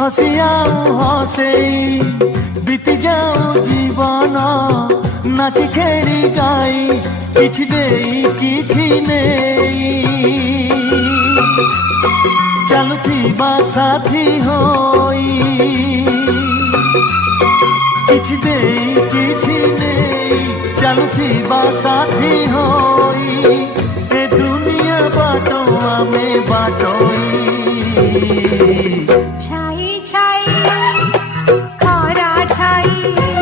हसियाऊ हसेई बीती जाऊ जीवन नाची खेली गाई किछि देई किछि नेई चालुथिबा साथी होई किछि देई किछि नेई चालुथिबा साथी होई।